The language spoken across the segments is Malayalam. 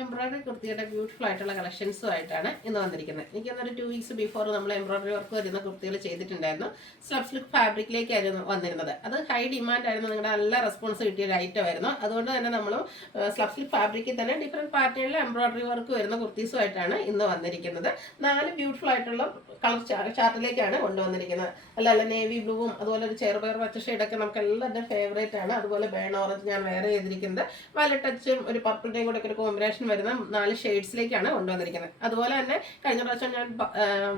എംബ്രോയിഡറി കുർത്തിയുടെ ബ്യൂട്ടിഫുൾ ആയിട്ടുള്ള കളക്ഷൻസുമായിട്ടാണ് ഇന്ന് വന്നിരിക്കുന്നത്. എനിക്ക് അന്നൊരു 2 വീക്സ് ബിഫോർ നമ്മൾ എംബ്രോയിഡറി വർക്ക് വരുന്ന കുർത്തികൾ ചെയ്തിട്ടുണ്ടായിരുന്നു. സ്ലബ്സ് ലുക്ക് ഫാബ്രിക്കിലേക്കായിരുന്നു വന്നിരുന്നത്. അത് ഹൈ ഡിമാൻഡ് ആയിരുന്നു, നിങ്ങളുടെ നല്ല റെസ്പോൺസ് കിട്ടിയ ഒരു ഐറ്റം ആയിരുന്നു. അതുകൊണ്ട് തന്നെ നമ്മൾ സ്ലബ്സ് ലുക്ക് ഫാബ്രിക്കിൽ തന്നെ ഡിഫറെൻറ്റ് പാറ്റേണിൽ എംബ്രോയിഡറി വർക്ക് വരുന്ന കുർത്തീസുമായിട്ടാണ് ഇന്ന് വന്നിരിക്കുന്നത്. 4 ബ്യൂട്ടിഫുൾ ആയിട്ടുള്ള കളർ ചാർട്ടിലേക്കാണ് കൊണ്ടുവന്നിരിക്കുന്നത്. അല്ല നേവി ബ്ലൂവും അതുപോലെ ഒരു ചെറുപയർ പച്ച ഷെയ്ഡൊക്കെ നമുക്ക് എല്ലാവരുടെ ഫേവറേറ്റ് ആണ്. അതുപോലെ ബേൺ ഓറഞ്ച് ഞാൻ വേറെ ചെയ്തിരിക്കുന്നത്. വയലറ്റ് ടച്ചും ഒരു പർപ്പിളിൻ്റെയും കൂടെ ഒരു കോമ്പിനേഷൻ വരുന്ന 4 ഷെയ്ഡ്സിലേക്കാണ് കൊണ്ടുവന്നിരിക്കുന്നത്. അതുപോലെ തന്നെ കഴിഞ്ഞ പ്രാവശ്യം ഞാൻ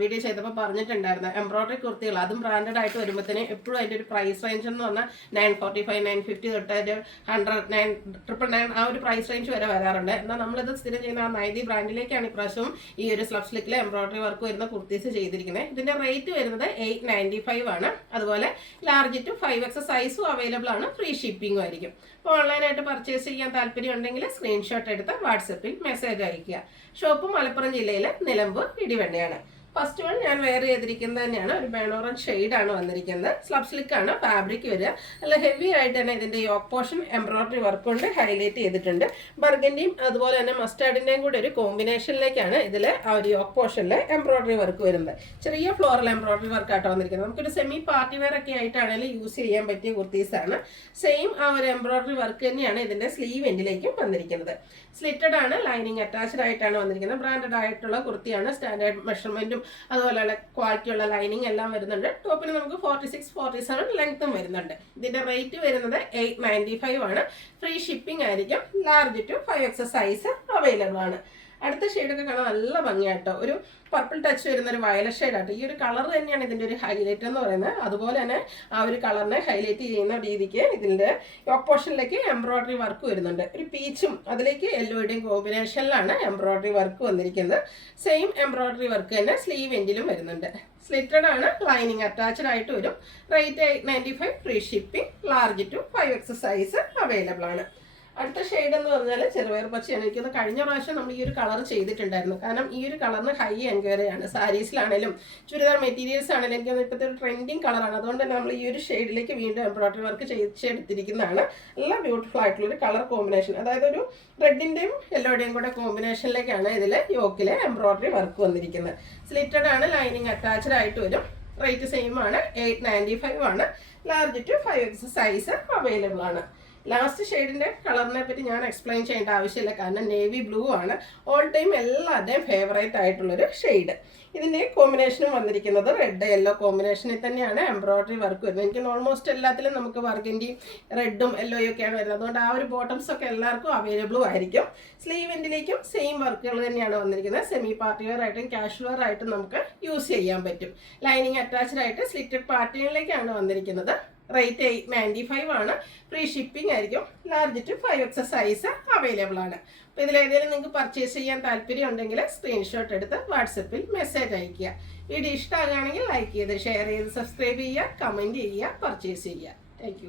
വീഡിയോ ചെയ്തപ്പോൾ പറഞ്ഞിട്ടുണ്ടായിരുന്നു, എംബ്രോയിഡറി കുർത്തികൾ അതും ബ്രാൻഡഡ് ആയിട്ട് വരുമ്പോഴത്തേന് എപ്പോഴും അതിൻ്റെ ഒരു പ്രൈസ് റേഞ്ച് എന്ന് പറഞ്ഞാൽ 945, 950 തൊട്ട് ഒരു 100, 999 ആ ഒരു പ്രൈസ് റേഞ്ച് വരെ വരാറുണ്ട്. എന്നാൽ നമ്മളിത് സ്ഥിരം ചെയ്യുന്ന ആ നൈതി ബ്രാൻഡിലേക്കാണ് ഇപ്രാവശ്യം ഈ ഒരു സ്ലബ്സ് ലുക്കിൽ എംബ്രോയിഡറി വർക്ക് വരുന്ന കുർത്തീസ് ചെയ്തിരിക്കുന്നത്. ഇതിൻ്റെ റേറ്റ് വരുന്നത് 895 ആണ്. അതുപോലെ ലാർജ് ടു 5X സൈസും അവൈലബിൾ ആണ്. ഫ്രീ ഷിപ്പിംഗും ആയിരിക്കും. അപ്പോൾ ഓൺലൈനായിട്ട് പർച്ചേസ് ചെയ്യാൻ താല്പര്യം ഉണ്ടെങ്കിൽ സ്ക്രീൻഷോട്ട് എടുത്ത് വാട്സപ്പിൽ മെസ്സേജ് അയയ്ക്കുക. ഷോപ്പ് മലപ്പുറം ജില്ലയിലെ നിലമ്പൂർ ഇടിവണ്ണയാണ്. ഫസ്റ്റ് വൺ ഞാൻ വെയർ ചെയ്തിരിക്കുന്നത് തന്നെയാണ്. ഒരു ബേൺ ഓറഞ്ച് ഷെയ്ഡാണ് വന്നിരിക്കുന്നത്. സ്ലബ്സ് ലുക്കാണ് ഫാബ്രിക് വരിക. നല്ല ഹെവി ആയിട്ട് തന്നെ ഇതിൻ്റെ യോക്ക് പോർഷൻ എംബ്രോയിഡറി വർക്ക് കൊണ്ട് ഹൈലൈറ്റ് ചെയ്തിട്ടുണ്ട്. ബർഗൻഡിയും അതുപോലെ തന്നെ മസ്റ്റാർഡിൻ്റെയും കൂടെ ഒരു കോമ്പിനേഷനിലേക്കാണ് ഇതിൽ ആ ഒരു യോക്ക് പോർഷനിൽ എംബ്രോയിഡറി വർക്ക് വരുന്നത്. ചെറിയ ഫ്ലോറൽ എംബ്രോയിഡറി വർക്കാട്ടോ വന്നിരിക്കുന്നത്. നമുക്കൊരു സെമി പാർട്ടി വെയർ ഒക്കെ ആയിട്ടാണെങ്കിലും യൂസ് ചെയ്യാൻ പറ്റിയ കുർത്തീസാണ്. സെയിം ആ ഒരു എംബ്രോയിഡറി വർക്ക് തന്നെയാണ് ഇതിൻ്റെ സ്ലീവ് എൻഡിലേക്കും വന്നിരിക്കുന്നത്. സ്ലിറ്റഡ് ആണ്, ലൈനിങ് അറ്റാച്ച്ഡ് ആയിട്ടാണ് വന്നിരിക്കുന്നത്. ബ്രാൻഡഡ് ആയിട്ടുള്ള കുർത്തിയാണ്. സ്റ്റാൻഡേർഡ് മെഷർമെൻറ്റും അതുപോലെയുള്ള ക്വാളിറ്റിയുള്ള ലൈനിങ് എല്ലാം വരുന്നുണ്ട്. ടോപ്പിന് നമുക്ക് 46, 47 ലെങ്ത്തും വരുന്നുണ്ട്. ഇതിൻ്റെ റേറ്റ് വരുന്നത് 895 ആണ്. ഫ്രീ ഷിപ്പിംഗ് ആയിരിക്കും. Large to 5X size available ആണ്. അടുത്ത ഷെയ്ഡൊക്കെ കാണാൻ നല്ല ഭംഗിയായിട്ടോ. ഒരു പർപ്പിൾ ടച്ച് വരുന്ന ഒരു വയലറ്റ് ഷെയ്ഡാട്ടോ. ഈ ഒരു കളർ തന്നെയാണ് ഇതിൻ്റെ ഒരു ഹൈലൈറ്റ് എന്ന് പറയുന്നത്. അതുപോലെ തന്നെ ആ ഒരു കളറിനെ ഹൈലൈറ്റ് ചെയ്യുന്ന രീതിക്ക് ഇതിൻ്റെ യോക്ക് പോർഷനിലേക്ക് എംബ്രോയിഡറി വർക്ക് വരുന്നുണ്ട്. ഒരു പീച്ചും അതിലേക്ക് യെല്ലോയുടെയും കോമ്പിനേഷനിലാണ് എംബ്രോയിഡറി വർക്ക് വന്നിരിക്കുന്നത്. സെയിം എംബ്രോയിഡറി വർക്ക് തന്നെ സ്ലീവ് എൻഡിലും വരുന്നുണ്ട്. സ്ലിറ്റഡ് ആണ്, ലൈനിങ് അറ്റാച്ച്ഡ് ആയിട്ട് വരും. Rate 895, free shipping. Large to 5X size available ആണ്. അടുത്ത ഷെയ്ഡ് എന്ന് പറഞ്ഞാൽ ചെറുപയർ പച്ചയാണ്. എനിക്കൊന്ന് കഴിഞ്ഞ പ്രാവശ്യം നമ്മൾ ഈ ഒരു കളർ ചെയ്തിട്ടുണ്ടായിരുന്നു. കാരണം ഈ ഒരു കളറിന് ഹൈ എൻക്വയറിയാണ്. സാരീസിലാണേലും ചുരിദാർ മെറ്റീരിയൽസ് ആണെങ്കിലും എനിക്കൊന്ന് ഇപ്പോഴത്തെ ഒരു ട്രെൻഡിങ് കളറാണ്. അതുകൊണ്ട് തന്നെ നമ്മൾ ഈ ഒരു ഷെയ്ഡിലേക്ക് വീണ്ടും എംബ്രോയിഡറി വർക്ക് ചെയ്തെടുത്തിരിക്കുന്നതാണ്. എല്ലാം ബ്യൂട്ടിഫുൾ ആയിട്ടുള്ളൊരു കളർ കോമ്പിനേഷൻ. അതായത് ഒരു റെഡിൻ്റെയും യെല്ലോയുടെയും കൂടെ കോമ്പിനേഷനിലേക്കാണ് ഇതിൽ യോക്കിലെ എംബ്രോയിഡറി വർക്ക് വന്നിരിക്കുന്നത്. സ്ലിറ്റഡ് ആണ്, ലൈനിങ് അറ്റാച്ച്ഡ് ആയിട്ട് വരും. റേറ്റ് സെയിം ആണ്, 895 ആണ്. Large to 5X size available ആണ്. ലാസ്റ്റ് ഷെയ്ഡിൻ്റെ കളറിനെ പറ്റി ഞാൻ എക്സ്പ്ലെയിൻ ചെയ്യേണ്ട ആവശ്യമില്ല, കാരണം നേവി ബ്ലൂ ആണ് ഓൾ ടൈം എല്ലാവരുടെയും ഫേവറേറ്റ് ആയിട്ടുള്ളൊരു ഷെയ്ഡ്. ഇതിൻ്റെ കോമ്പിനേഷനും വന്നിരിക്കുന്നത് റെഡ് യെല്ലോ കോമ്പിനേഷനിൽ തന്നെയാണ് എംബ്രോയിഡറി വർക്ക് വരുന്നത്. എനിക്ക് ഓൾമോസ്റ്റ് എല്ലാത്തിലും നമുക്ക് വർക്കിൻ്റെ റെഡും യെല്ലോയും ഒക്കെയാണ് വരുന്നത്. അതുകൊണ്ട് ആ ഒരു ബോട്ടംസ് ഒക്കെ എല്ലാവർക്കും അവൈലബിളും ആയിരിക്കും. സ്ലീവ് എൻഡിലേക്കും സെയിം വർക്കുകൾ തന്നെയാണ് വന്നിരിക്കുന്നത്. സെമി പാർട്ടി വെയർ ആയിട്ടും കാഷ്വൽ വെയർ ആയിട്ടും നമുക്ക് യൂസ് ചെയ്യാൻ പറ്റും. ലൈനിങ് അറ്റാച്ച്ഡ് ആയിട്ട് സ്ലിറ്റഡ് പാറ്റേണിലേക്കാണ് വന്നിരിക്കുന്നത്. റേറ്റ് 895 ആണ്. ഫ്രീ ഷിപ്പിംഗ് ആയിരിക്കും. Large to 5X size available ആണ്. അപ്പോൾ ഇതിലേതെങ്കിലും നിങ്ങൾക്ക് പർച്ചേസ് ചെയ്യാൻ താല്പര്യം ഉണ്ടെങ്കിൽ സ്ക്രീൻഷോട്ട് എടുത്ത് വാട്സപ്പിൽ മെസ്സേജ് അയയ്ക്കുക. വീഡിയോ ഇഷ്ടമാകുകയാണെങ്കിൽ ലൈക്ക് ചെയ്ത് ഷെയർ ചെയ്ത് സബ്സ്ക്രൈബ് ചെയ്യുക, കമൻറ്റ് ചെയ്യുക, പർച്ചേസ് ചെയ്യുക. താങ്ക്